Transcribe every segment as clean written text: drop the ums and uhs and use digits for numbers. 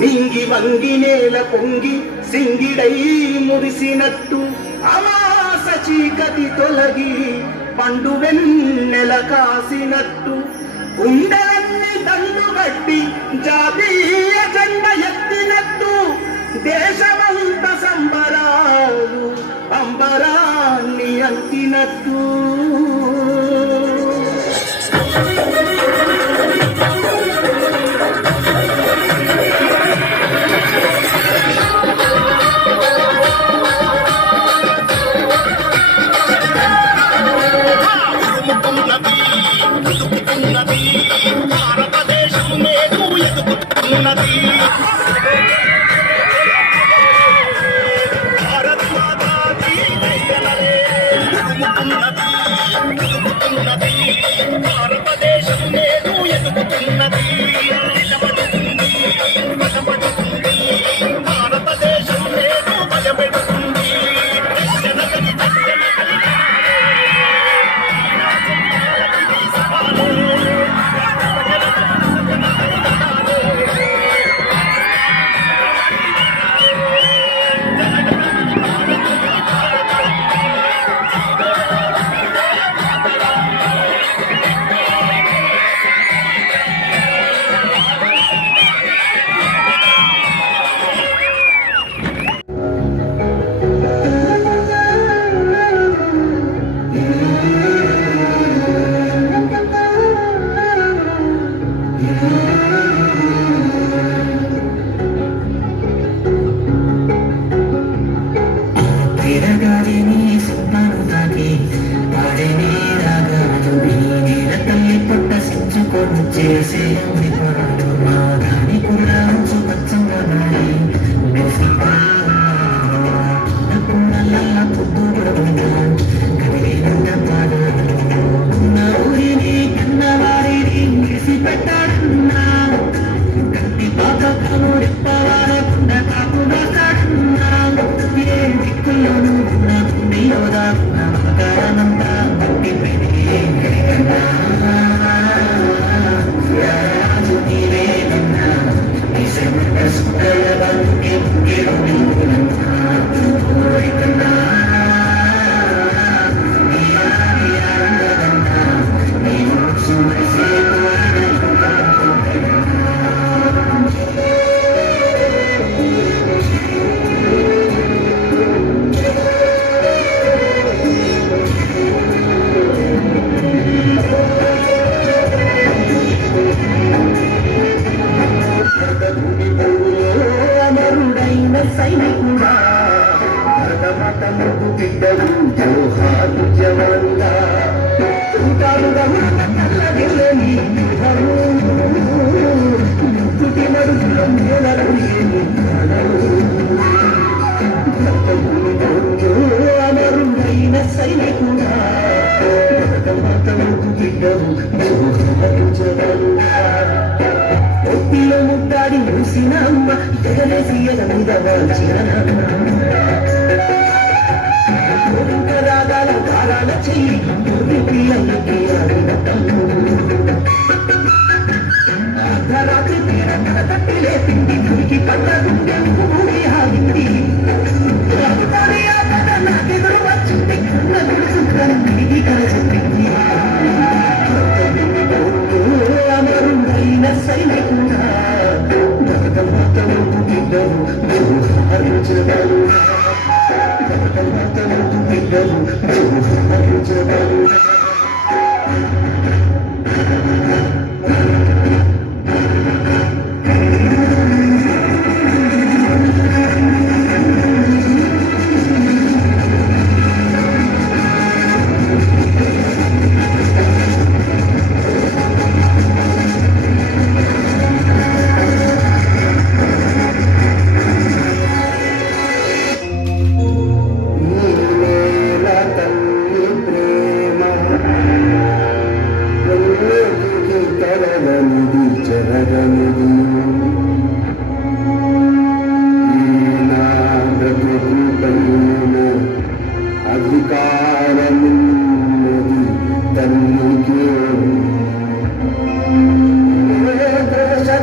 మింగి వంగి నేల పొంగి సింగిడై మురిసినట్టు అమాస చీకటి తొలగి పండు వెన్నెల కాసినట్టు ఉండలన్నీ దండుగట్టి జాతీయ జెండ ఎత్తినట్టు దేశమంత సంబరాలు అంబరాన్ని అంటినట్టు భారతదేశం నేడు ఎదుగుతున్నది. భారత్ మాతాకి జయలలే ఎదుగుతున్నది. భారతదేశం నేడు ఎదుగుతున్నది. నిలబడుతుంది, బలపడుతుంది. భారతదేశం నేడు బలపెడుతుంది. జనగని చేసే మాదాని కుర్రాంచు పచ్చంగా పొద్దు కదిలిన ఊరిని కన్నవారిని మిసి పెట్టాడన్నా కట్టి పాకను రెప్పవారకుండా కాకుండా కాడన్నా ఏ దిక్కుల్లోనూ ఉన్న గుండెలో దాకున్న మకారనంతా మట్టి పెరిగే సైనికుడా భరతమాతకు బిడ్డవు జోహారు జవానుగా చూటాలుగా నల్లగిల్లని తుటి మడుగుల మేళలు అమరుడైన సైనికుడా భరతమాతకు బిడ్డవు జోహారు జవానుగా ఒత్తిలో ముద్దాడి మూసిన అమ్మ జగలేసియల మీద వాల్చిన రాగాల దారాల చెయ్యి పిల్లలకి ఆడిన అర్ధరాత్రి తీర తట్టి లేపింది మురికి పడ్డ గుండె ఊరి ఆగింది నాకెదురు వచ్చింది తిరిగి కలిసింది అమరుడైన సైనికుడా భరతమాతకు బిడ్డవు జోహారు జవానుగా భరతమాతకు బిడ్డవు జోహారు జవానుగా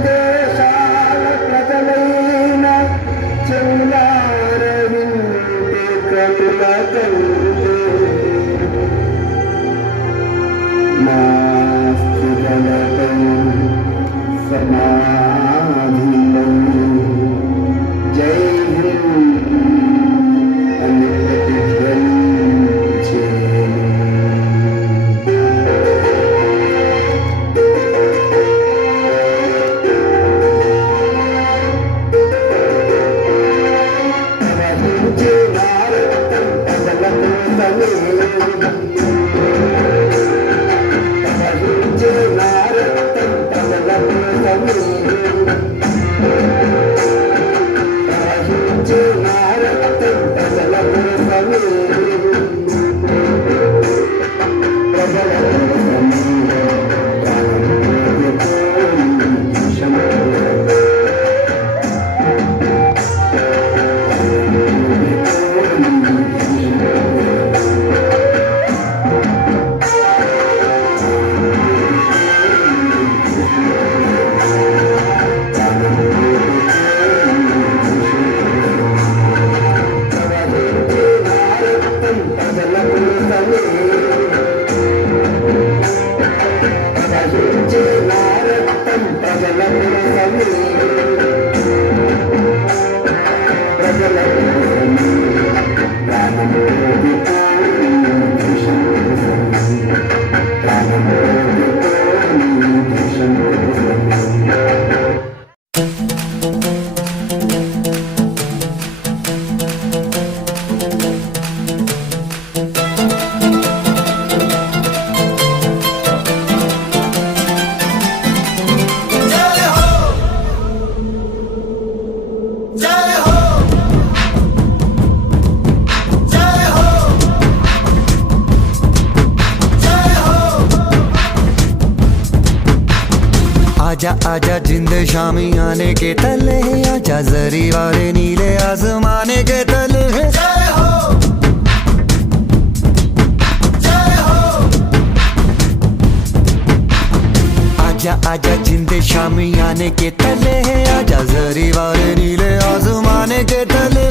దేశాల ప్రజలై समाधिलो जय हिंद అని ప్రతిధ్వనించే ప్రవహించే భారతం ప్రజలకు ప్రవహించే భారతం ప్రజలకు ప్రవహించే భారతం ప్రజలకు आजा आजा जिंद शामी आने के तले आजा जरी वाले नीले आसमाने के तले जय हो जय हो आजा आजा जिंद शामी आने के तले आजा जरी वाले नीले आसमाने के तले